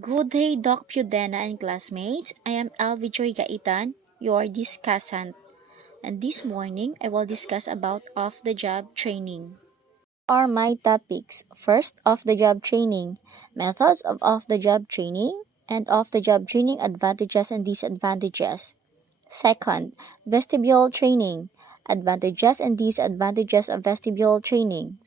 Good day, Doc Pudena and classmates. I am Alvi Joy Gaitan, your discussant. And this morning, I will discuss about off-the-job training. Are my topics. First, off-the-job training. Methods of off-the-job training and off-the-job training advantages and disadvantages. Second, vestibule training. Advantages and disadvantages of vestibule training.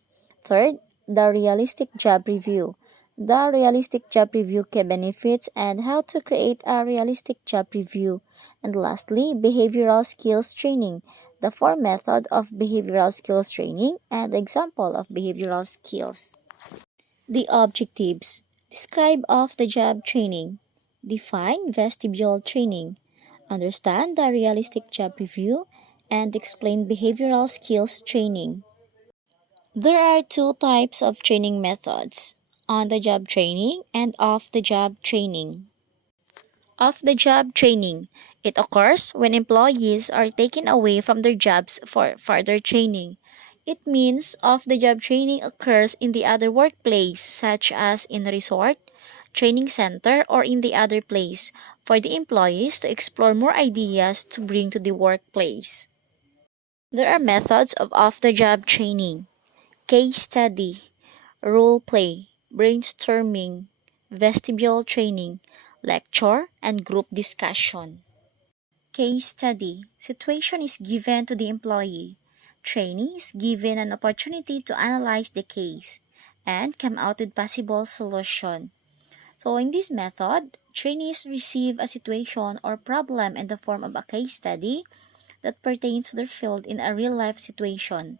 Third, the realistic job review. The realistic job review key benefits and how to create a realistic job review. And lastly, behavioral skills training. The four method of behavioral skills training and example of behavioral skills. The objectives. Describe off-the-job training. Define vestibule training. Understand the realistic job review and explain behavioral skills training. There are two types of training methods, on-the-job training and off-the-job training. Off-the-job training. It occurs when employees are taken away from their jobs for further training. It means off-the-job training occurs in the other workplace, such as in a resort, training center, or in the other place, for the employees to explore more ideas to bring to the workplace. There are methods of off-the-job training. Case study, role play, brainstorming, vestibule training, lecture, and group discussion. Case study. Situation is given to the employee. Trainee is given an opportunity to analyze the case and come out with possible solution. So in this method, trainees receive a situation or problem in the form of a case study that pertains to their field in a real-life situation.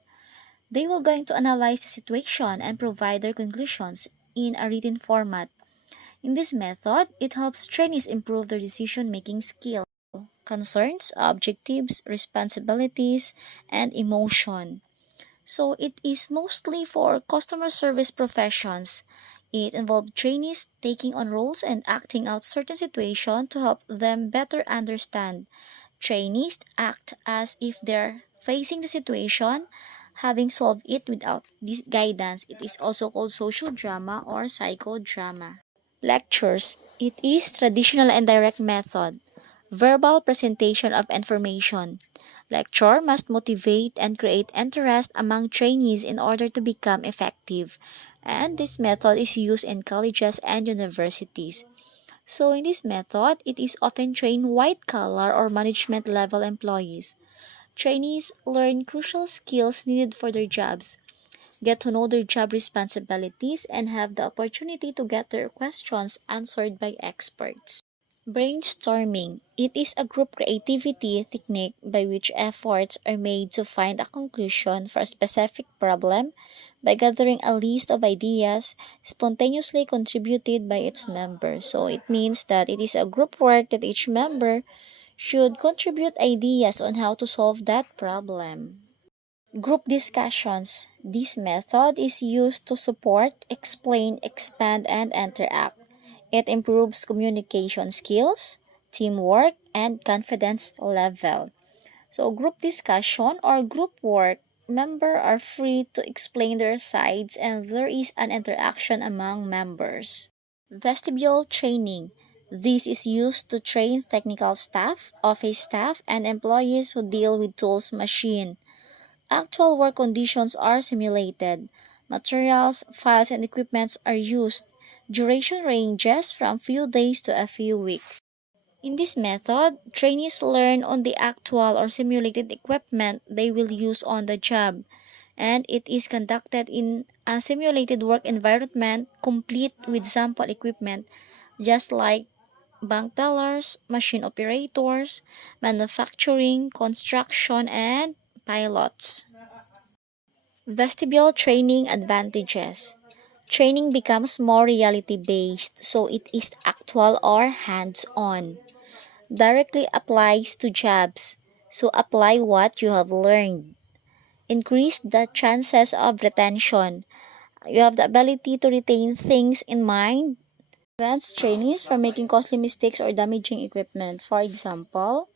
They will going to analyze the situation and provide their conclusions in a written format. In this method, it helps trainees improve their decision-making skill, concerns, objectives, responsibilities, and emotion. So it is mostly for customer service professions. It involves trainees taking on roles and acting out certain situations to help them better understand. Trainees act as if they're facing the situation, having solved it without this guidance. It is also called social drama or psychodrama. Lectures. It is traditional and direct method. Verbal presentation of information. Lecture must motivate and create interest among trainees in order to become effective. And this method is used in colleges and universities. So in this method, it is often trained white-collar or management-level employees. Trainees learn crucial skills needed for their jobs, get to know their job responsibilities, and have the opportunity to get their questions answered by experts. Brainstorming. It is a group creativity technique by which efforts are made to find a conclusion for a specific problem by gathering a list of ideas spontaneously contributed by its members. So it means that it is a group work that each member should contribute ideas on how to solve that problem. Group discussions. This method is used to support, explain, expand, and interact. It improves communication skills, teamwork, and confidence level. So group discussion or group work, members are free to explain their sides and there is an interaction among members. Vestibule training. This is used to train technical staff, office staff, and employees who deal with tools machine. Actual work conditions are simulated. Materials, files, and equipments are used. Duration ranges from few days to a few weeks. In this method, trainees learn on the actual or simulated equipment they will use on the job, and it is conducted in a simulated work environment complete with sample equipment, just like bank tellers, machine operators, manufacturing, construction, and pilots. Vestibule training advantages. Training becomes more reality-based, so it is actual or hands-on. Directly applies to jobs, so apply what you have learned. Increase the chances of retention. You have the ability to retain things in mind. Prevents trainees from making costly mistakes or damaging equipment. For example,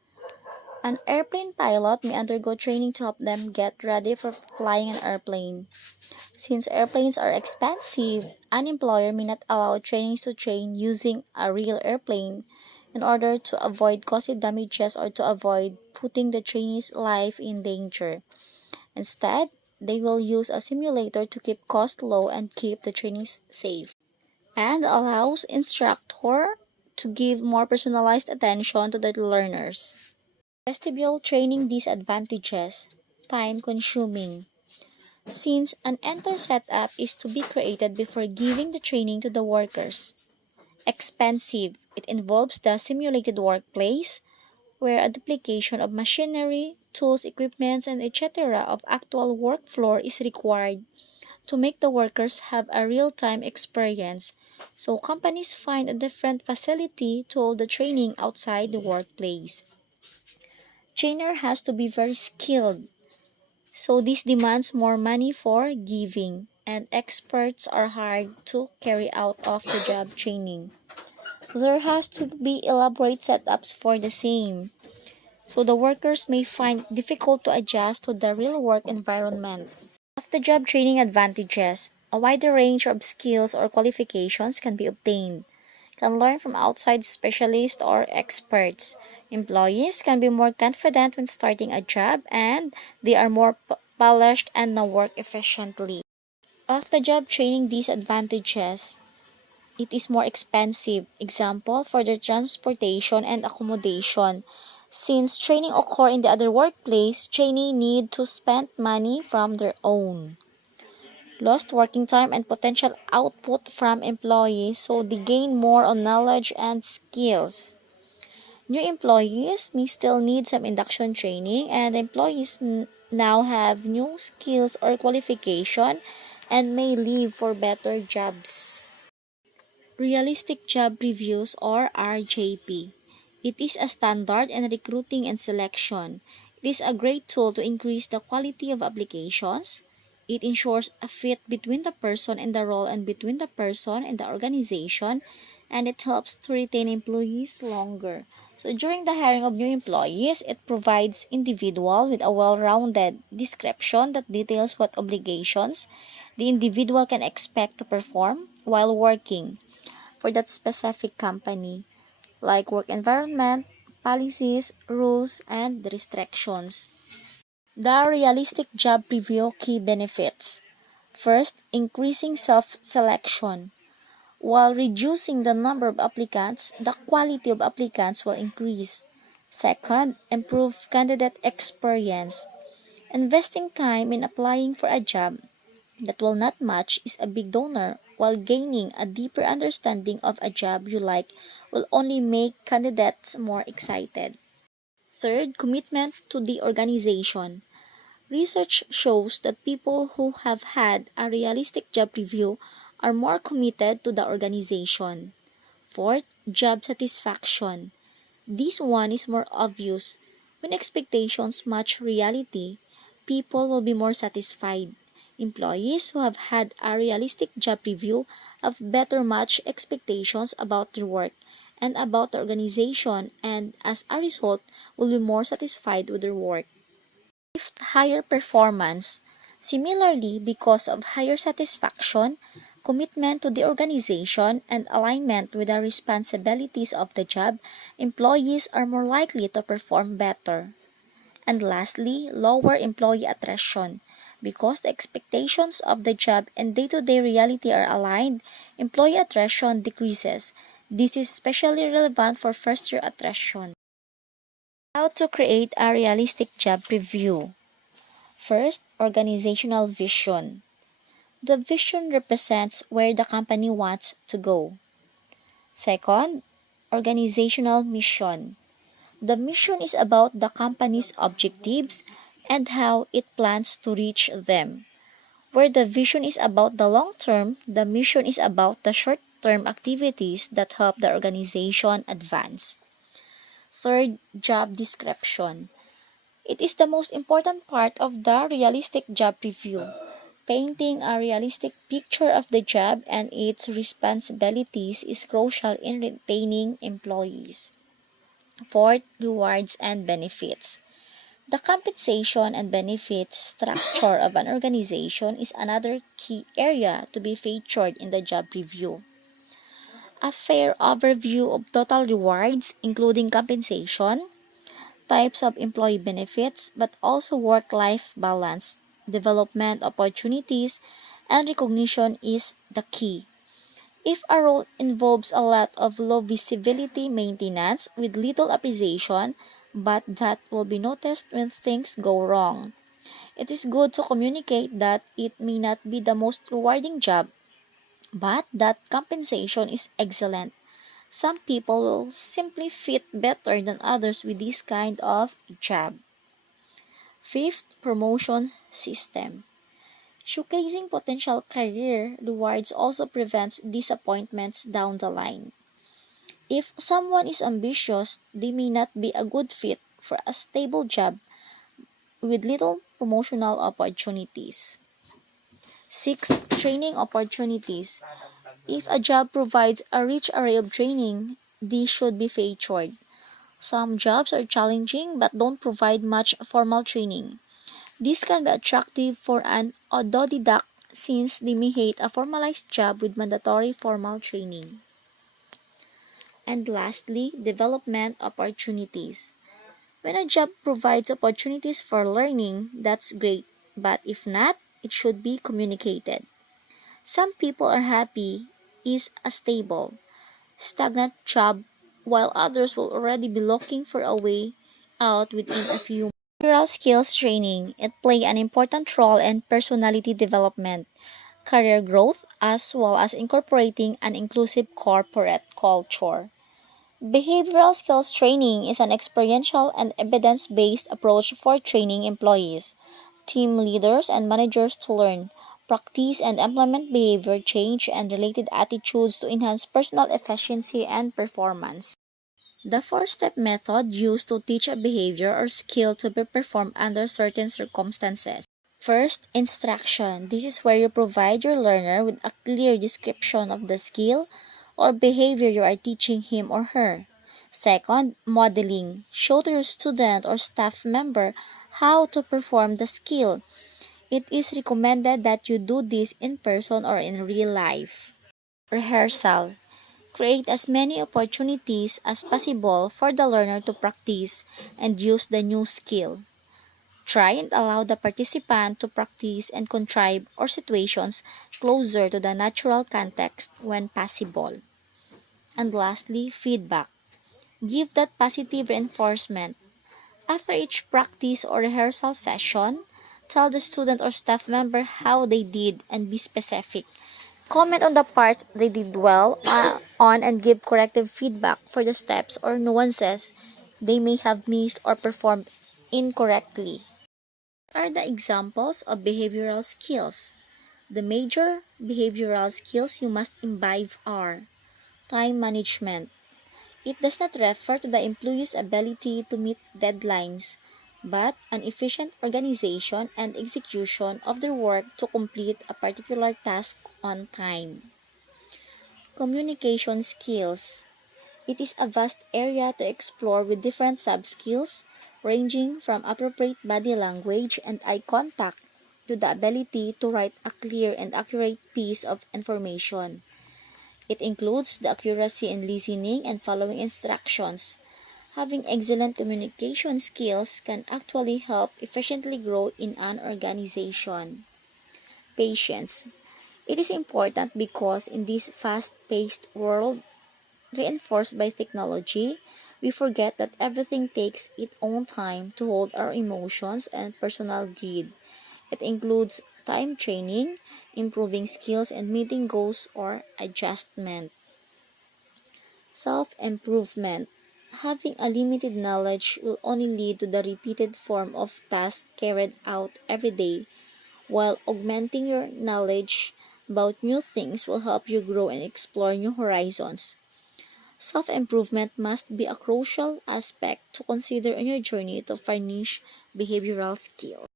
An airplane pilot may undergo training to help them get ready for flying an airplane. Since airplanes are expensive, an employer may not allow trainees to train using a real airplane in order to avoid costly damages or to avoid putting the trainee's life in danger. Instead, they will use a simulator to keep costs low and keep the trainees safe, and allows instructor to give more personalized attention to the learners. Vestibule training disadvantages: time consuming. Since an entire setup is to be created before giving the training to the workers. Expensive. It involves the simulated workplace, where a duplication of machinery, tools, equipments, and etc. of actual work floor is required to make the workers have a real-time experience. So companies find a different facility to hold the training outside the workplace. Trainer has to be very skilled, so this demands more money for giving, and experts are hired to carry out off-the-job training. There has to be elaborate setups for the same, so the workers may find it difficult to adjust to the real work environment. Off-the-job training advantages: a wider range of skills or qualifications can be obtained. Can learn from outside specialists or experts. Employees can be more confident when starting a job, and they are more polished and now work efficiently. Off-the-job training disadvantages: it is more expensive. Example, for their transportation and accommodation. Since training occur in the other workplace, trainees need to spend money from their own. Lost working time and potential output from employees, so they gain more on knowledge and skills. New employees may still need some induction training, and employees now have new skills or qualification and may leave for better jobs. Realistic Job Reviews, or RJP. It is a standard in recruiting and selection. It is a great tool to increase the quality of applications. It ensures a fit between the person and the role and between the person and the organization, and it helps to retain employees longer. So during the hiring of new employees, it provides individual with a well-rounded description that details what obligations the individual can expect to perform while working for that specific company, like work environment, policies, rules, and restrictions. The realistic job preview key benefits. First, increasing self-selection. While reducing the number of applicants, the quality of applicants will increase. Second, improve candidate experience. Investing time in applying for a job that will not match is a big donor, while gaining a deeper understanding of a job you like will only make candidates more excited. Third, commitment to the organization. Research shows that people who have had a realistic job review are more committed to the organization. Fourth, job satisfaction. This one is more obvious. When expectations match reality, people will be more satisfied. Employees who have had a realistic job review have better match expectations about their work and about the organization, and as a result will be more satisfied with their work. Fifth, higher performance. Similarly, because of higher satisfaction, commitment to the organization, and alignment with the responsibilities of the job, employees are more likely to perform better. And lastly, lower employee attrition. Because the expectations of the job and day-to-day reality are aligned, employee attrition decreases. This is especially relevant for first-year attrition. How to create a realistic job review. First, organizational vision. The vision represents where the company wants to go. Second, organizational mission. The mission is about the company's objectives and how it plans to reach them. Where the vision is about the long term, the mission is about the short term activities that help the organization advance. Third, job description. It is the most important part of the realistic job review. Painting a realistic picture of the job and its responsibilities is crucial in retaining employees. Fourth, rewards and benefits. The compensation and benefits structure of an organization is another key area to be featured in the job review. A fair overview of total rewards, including compensation, types of employee benefits, but also work-life balance, development opportunities, and recognition is the key. If a role involves a lot of low visibility maintenance with little appreciation, but that will be noticed when things go wrong, it is good to communicate that it may not be the most rewarding job, but that compensation is excellent. Some people will simply fit better than others with this kind of job. Fifth, promotion system. Showcasing potential career rewards also prevents disappointments down the line. If someone is ambitious, they may not be a good fit for a stable job with little promotional opportunities. Sixth, training opportunities. If a job provides a rich array of training, these should be featured. Some jobs are challenging but don't provide much formal training. This can be attractive for an autodidact since they may hate a formalized job with mandatory formal training. And lastly, development opportunities. When a job provides opportunities for learning, that's great, but if not, it should be communicated. Some people are happy is a stable, stagnant job, while others will already be looking for a way out within a few months. Behavioral skills training, it play an important role in personality development, career growth, as well as incorporating an inclusive corporate culture. Behavioral skills training is an experiential and evidence-based approach for training employees, team leaders, and managers to learn, practice, and implement behavior change and related attitudes to enhance personal efficiency and performance. The four-step method used to teach a behavior or skill to be performed under certain circumstances. First, instruction. This is where you provide your learner with a clear description of the skill or behavior you are teaching him or her. Second, modeling. Show to your student or staff member how to perform the skill. It is recommended that you do this in person or in real life. Rehearsal. Create as many opportunities as possible for the learner to practice and use the new skill. Try and allow the participant to practice and contrive or situations closer to the natural context when possible. And lastly, feedback. Give that positive reinforcement. After each practice or rehearsal session, tell the student or staff member how they did and be specific. Comment on the parts they did well on and give corrective feedback for the steps or nuances they may have missed or performed incorrectly. What are the examples of behavioral skills? The major behavioral skills you must imbibe are time management. It does not refer to the employee's ability to meet deadlines, but an efficient organization and execution of their work to complete a particular task on time. Communication skills. It is a vast area to explore with different sub-skills, ranging from appropriate body language and eye contact to the ability to write a clear and accurate piece of information. It includes the accuracy in listening and following instructions. Having excellent communication skills can actually help efficiently grow in an organization. Patience. It is important because in this fast-paced world, reinforced by technology, we forget that everything takes its own time to hold our emotions and personal grid. It includes time training, improving skills, and meeting goals or adjustment. Self-improvement. Having a limited knowledge will only lead to the repeated form of tasks carried out every day, while augmenting your knowledge about new things will help you grow and explore new horizons. Self-improvement must be a crucial aspect to consider in your journey to furnish behavioral skills.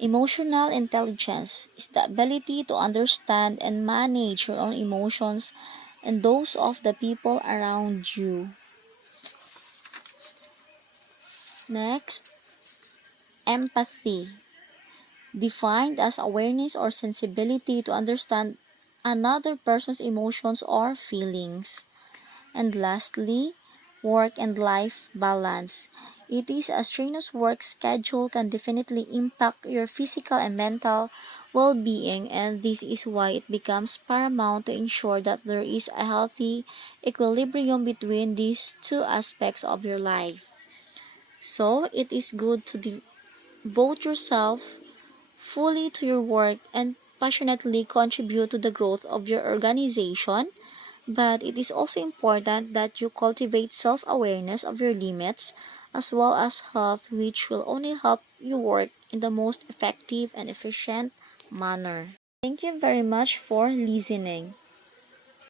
Emotional intelligence is the ability to understand and manage your own emotions and those of the people around you. Next, empathy, defined as awareness or sensibility to understand another person's emotions or feelings. And lastly, work and life balance. It is a strenuous work schedule can definitely impact your physical and mental well-being, and this is why it becomes paramount to ensure that there is a healthy equilibrium between these two aspects of your life. So, it is good to devote yourself fully to your work and passionately contribute to the growth of your organization, but it is also important that you cultivate self awareness of your limits as well as health, which will only help you work in the most effective and efficient manner. Thank you very much for listening.